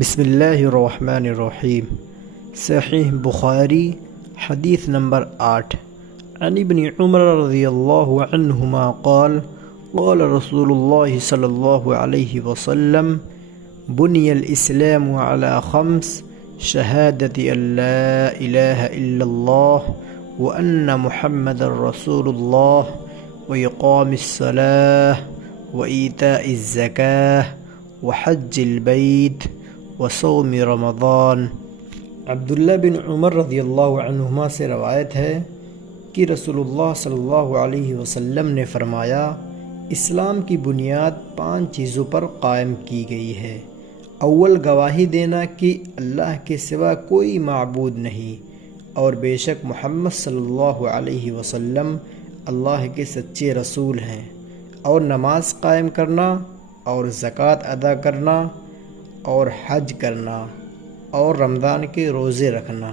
بسم اللہ الرحمن الرحیم۔ صحیح بخاری حدیث نمبر 8 عن ابن عمر رضی اللہ عنہما قال قال رسول اللہ صلی اللہ علیہ وسلم بنی الاسلام على 5 شہادت ان لا الہ الا اللہ وان محمد رسول اللہ واقام الصلاة وایتاء الزکاة وحج البیت وصوم رمضان۔ عبداللہ بن عمر رضی اللہ عنہما سے روایت ہے کہ رسول اللہ صلی اللہ علیہ وسلم نے فرمایا، اسلام کی بنیاد 5 چیزوں پر قائم کی گئی ہے۔ اول، گواہی دینا کہ اللہ کے سوا کوئی معبود نہیں اور بے شک محمد صلی اللہ علیہ وسلم اللہ کے سچے رسول ہیں، اور نماز قائم کرنا اور زکوٰۃ ادا کرنا اور حج کرنا اور رمضان کے روزے رکھنا۔